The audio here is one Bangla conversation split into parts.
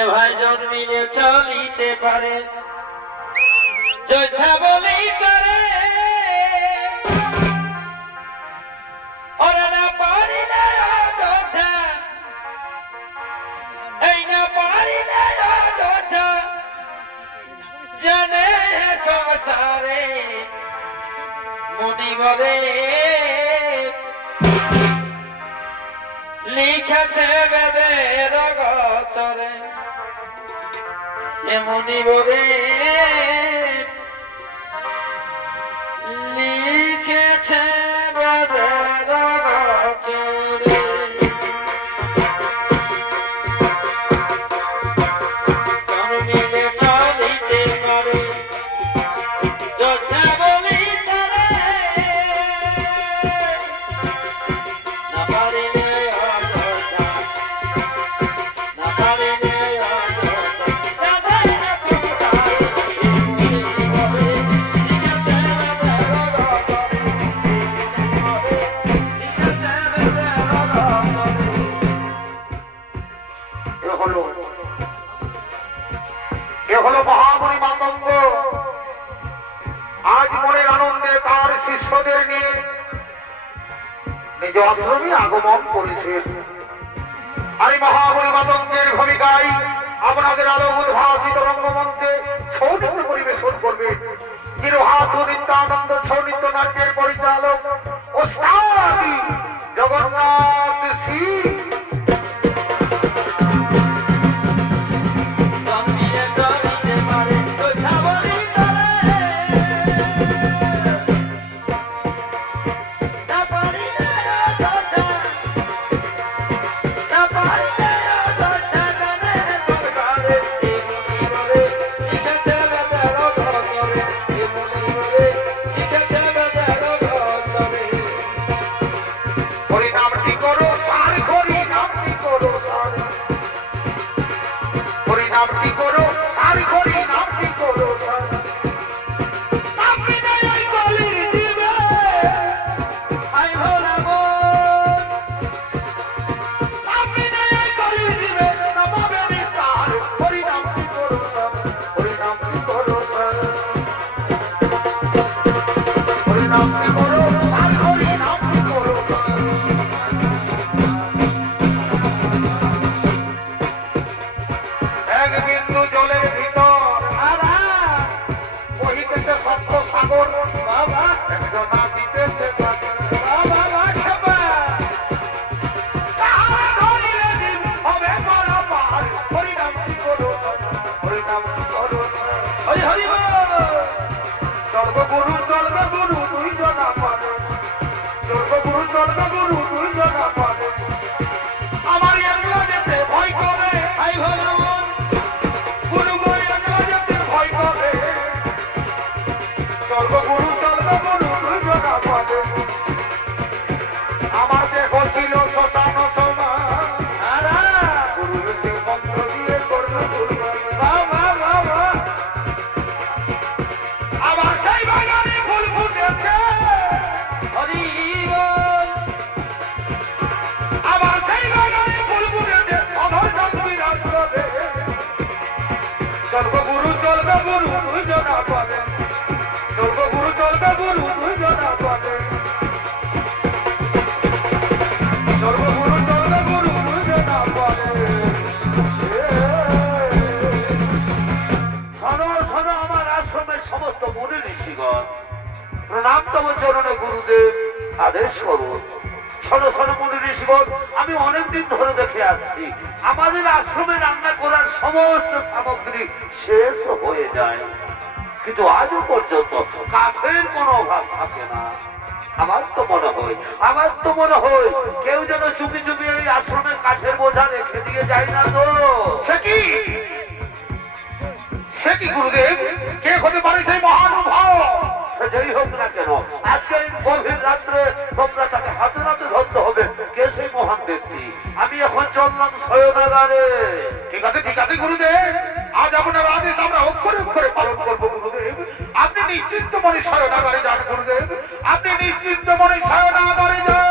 এ ভাই জন্মিলে চলিতে পারে যোদ্ধা বলেই করে ওরা না পারিলে যোদ্ধা এই না পারিলে যোদ্ধা জানে সংসারে মুনি বলে লিখেছে বেদের গোচরে এমনি বলে লিখেছে বেদের গোচরে জন্মিলে চলিতে পারে যোদ্ধা বলি তারে না পারিলে অযোদ্ধা না পারিলে মহামণি মাতঙ্গ আজ মনের আনন্দে তার শিষ্যদের নিয়ে নিজ আশ্রমে আগমন করেছেন। আর এই মহামণি মাতঙ্গের ভূমিকায় আপনাদের আলো উদ্ভাসিত রঙ্গমঞ্চে ছৌ নৃত্য পরিবেশন করবে চিরহাত নিত্যানন্দ ছৌ নৃত্য নাট্যের পরিচালক ওস্তাদ জগন্নাথ সিং। আমি অনেকদিন ধরে দেখে আসছি আমাদের আশ্রমে রান্না করার সমস্ত সামগ্রী শেষ হয়ে যায়, কিন্তু আজও পর্যন্ত কাঠের কোনো অভাব থাকে না। আমার তো মনে হয় কেউ যেন চুপি চুপি এই আশ্রমে কাঠের বোঝা রেখে দিয়ে যায় না তো। সে কি গুরুদেব, কে হতে পারে সেই মহানুভাব? সে যেই হোক না কেন, আজকে গভীর রাত্রে তোমরা তাকে হাতে নাতে ধরতে হবে কে সেই মহান ব্যক্তি। আমি এখন চললাম শয়নাগারে। ঠিক আছে গুরুদেব, আজ আপনার আদেশ আমরা অক্ষরে অক্ষরে পালন করবো গুরুদেব। আপনি নিশ্চিন্ত মনে শয়নাগারে যান গুরুদেব, আপনি নিশ্চিন্ত মনে শয়নাগারে যান।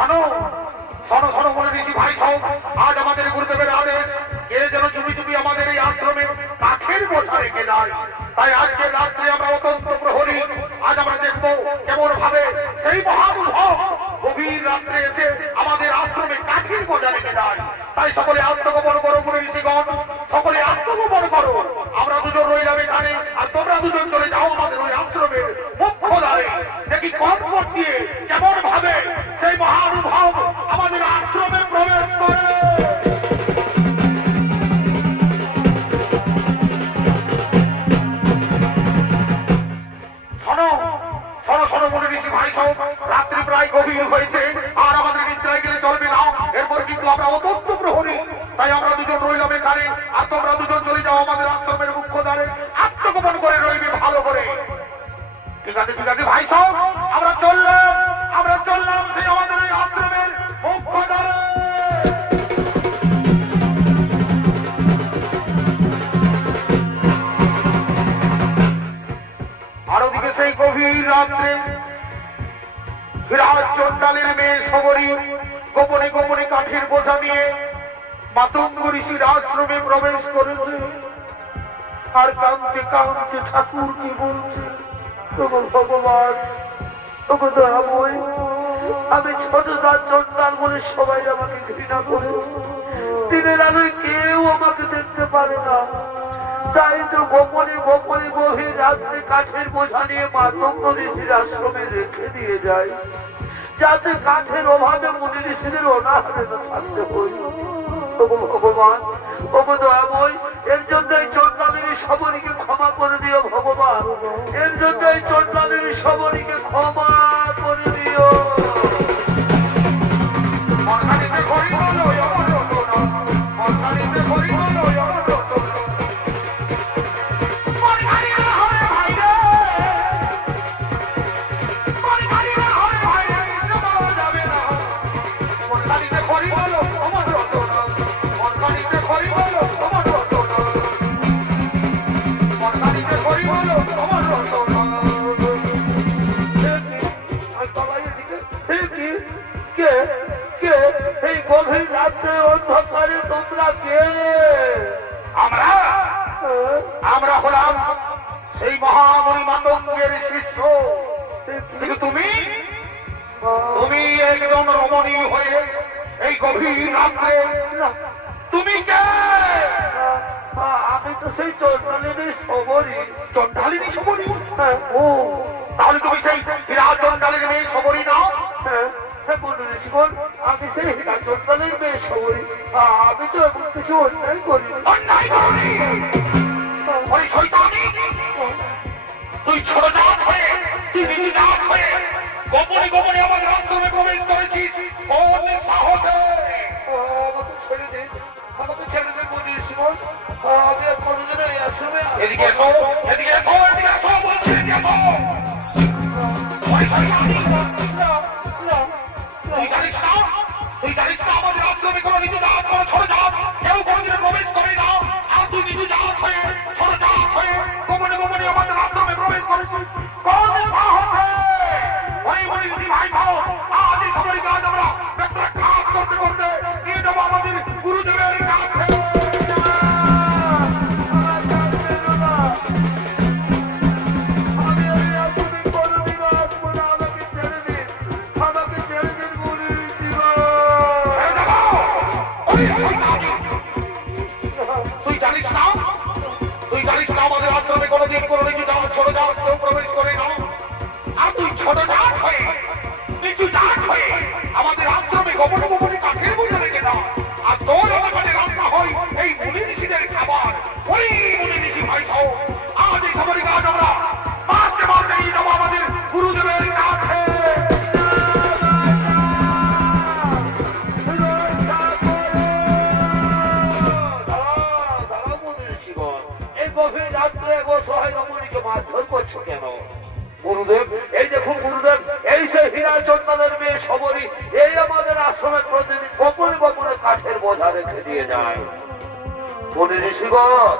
শোনো শোনো শোনো বলে দিচ্ছি ভাই সব, আজ আমাদের গুরুদেবের আদেশ এ যেন চুপি চুপি আমাদের এই আশ্রমে কাঠের বোঝা রেখে যায়। তাই আজকে রাত্রে আমরা অত্যন্ত প্রহরী, আজ আমরা দেখবো কেমন ভাবে সেই মহানুভব গভীর রাত্রে এসে আমাদের আশ্রমে কাঠের বোঝা রেখে যায়। তাই সকলে আত্মগোপন করো গুরু ঋষিগণ, সকলে আত্মগোপন করো। আমরা দুজন রইলাম এখানে, আর তোমরা দুজন চলে যাও আমাদের ওই আশ্রমের মুখ্য দ্বারে। দেখি কর্মট দিয়ে কেমন ভাবে সেই মহানুভব আমাদের আশ্রমে প্রবেশ করে। রাত্রি প্রায় গভীর হয়েছে, আর আমাদের নিদ্রায় গেলে চলবে না, এরপর কিন্তু আমরা অত্যন্ত প্রহরী। তাই আমরা দুজন রইলাম এখানে, আর তোমরা দুজন চলে যাও আমাদের আশ্রমের মুখ্য দ্বারে, আত্মগোপন করে রইবে ভালো করে। ঠিক আছে ভাই সব, আমরা চললাম সেই আমাদের এই আশ্রমের মুখ্য দ্বারে। আর ওদিকে সেই গভীর রাত্রে বিরাট চন্ডালের মেয়ে সবরী গোপনে গোপনে কাঠের বোঝা নিয়ে মাতঙ্গ ঋষির আশ্রমে প্রবেশ করেছে। আর কাঁদতে কাঁদতে ঠাকুরকে বলছে, তোমার ভগবান, তোকে দয়াময়, আমি ছোট দাঁত চন্ডাল বলে সবাই আমাকে ঘৃণা করে, দিনের আলোয় কেউ আমাকে দেখতে পারে না। তাই তো গোপনে গোপনে গভীর রাত্রে কাঠের বোঝা নিয়ে মাতঙ্গ ঋষির আশ্রমে রেখে দিয়ে যায়, যাতে কাঠের অভাবে মুনি ঋষিদের অনাহারে না থাকতে হয়। ওগো ভগবান, ওগো দয়াময়, এর জন্য এই চন্ডালের সবরীকে ক্ষমা করে দিও ভগবান, এর জন্য এই চন্ডালের সবরীকে ক্ষমা করে দিও। গভীর রাত্রে অন্ধকারে তোমরা কে? আমরা হলাম সেই মহামণি মাতঙ্গের শিষ্য। কিন্তু তুমি একজন রমণী হয়ে এই গভীর রাত্রে তুমি কে? আমি তো সেই চন্ডালিনী সবরী। চন্ডালিনী সবরী? ও, তাহলে তুমি সেই বিরাট চন্ডালের মেয়ে সবরী নাও? আমি সেই হীরা চন্ডালের মেয়ে সবরী। আমি তো এমন কিছু অন্যায় করি। অন্যায় করনি? ওই শয়তানি, তুই ছোট জাত হয়ে, তুই নিচু জাত হয়ে গোপনে গোপনে আমার আশ্রমে প্রবেশ করেছিস। কোন সাহসে? আমাকে ছেড়ে দে, আমাকে ছেড়ে দে মুনি ঋষিগণ, আমি আর কোনোদিন এই আশ্রমে। এদিকে এসো, এদিকে এসো, এদিকে এসো বলছি, এদিকে এসো। তুই জানিস না আমাদের আশ্রমে কোনো নিচু জাত, কোনো ছোট জাত কেউ কোনোদিন প্রবেশ করে না। আর তুই নিচু জাত হয়ে, ছোট জাত হয়ে গোপনে গোপনে আমাদের আশ্রমে প্রবেশ করেছিস। কোন সাহসে? ওই বলি যদি ভাই ভাও, আজ এই সবাই কাজ আমরা কাজ করতে করতে নিয়ে যাবো আমাদের গুরুদেবের কাছে। তুই জানিস না আমাদের আশ্রমে কোনোদিন কোনো নিচু জাত, ছোট জাত কেউ প্রবেশ করে না। আর তুই ছোট জাত হয়ে, নিচু জাত হয়ে আমাদের আশ্রমে গোপনে গোপনে কাঠের বোঝা রেখে দাও। আর তোর এলাকাতে রান্না হয় এই মুনি ঋষিদের খাবার। ওই মুনি ঋষি ভাই খাও, আজ এই খাবারের কাজ আমরা মারতে মারতে নিয়ে যাবো আমাদের গুরুদেবের কাছে। গুরুদেব, এই দেখুন গুরুদেব, এই সেই হীরা চন্ডালের মেয়ে সবরী এই আমাদের আশ্রমে প্রতিদিন গোপনে গোপনে কাঠের বোঝা রেখে দিয়ে যায়। মুনি ঋষিগণ,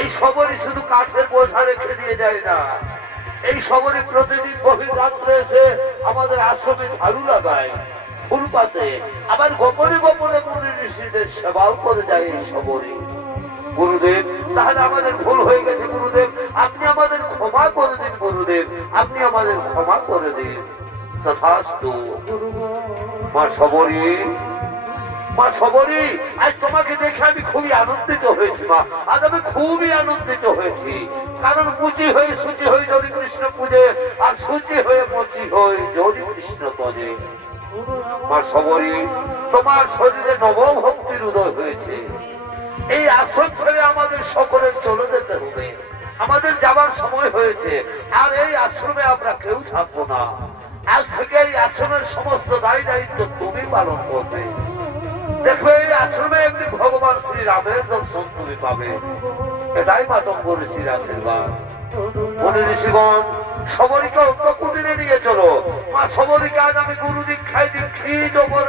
এই সবরী শুধু কাঠের বোঝা রেখে দিয়ে যায় না, এই সবরী প্রতিদিন গভীর রাত্রে এসে আমাদের আশ্রমে ঝাড়ু লাগায়। ফুল পাতে, আবার গোপনে গোপনে মুনি ঋষিদের সেবাও করে যায় এই সবরী। গুরুদেব, তাহলে আমাদের ভুল হয়ে গেছে গুরুদেব, আপনি আমাদের ক্ষমা করে দিন গুরুদেব, আপনি আমাদের ক্ষমা করে দিন। তথাস্তু। মা সবরী, মা সবরী, আজ তোমাকে দেখে আমি খুবই আনন্দিত হয়েছি মা, আজ আমি খুবই আনন্দিত হয়েছি। কারণ মুচি হয়ে সুচি হয়ে যদি কৃষ্ণ পূজে, আর সুচি হয়ে মুচি হয়ে যদি কৃষ্ণ তজে। মা সবরী, তোমার শরীরে নবভক্তির উদয় হয়েছে। এই আশ্রম ছেড়ে আমাদের সকলের চলে যেতে হবে, আমাদের যাবার সময় হয়েছে। আর এই আশ্রমে আমরা কেউ থাকবো না। আজ থেকে এই আশ্রমের সমস্ত দায়ী দায়িত্ব তুমি পালন করবে। দেখবে এই আশ্রমে একদিন ভগবান শ্রী রামের দর্শন তুমি পাবে। এটাই মাতঙ্গ ঋষির আশীর্বাদ। মনে ঋষিগণ, সবরীকে অন্য কুটিরে নিয়ে চলো। মা সবরীকে আজ আমি গুরু দীক্ষায় দীক্ষিত করে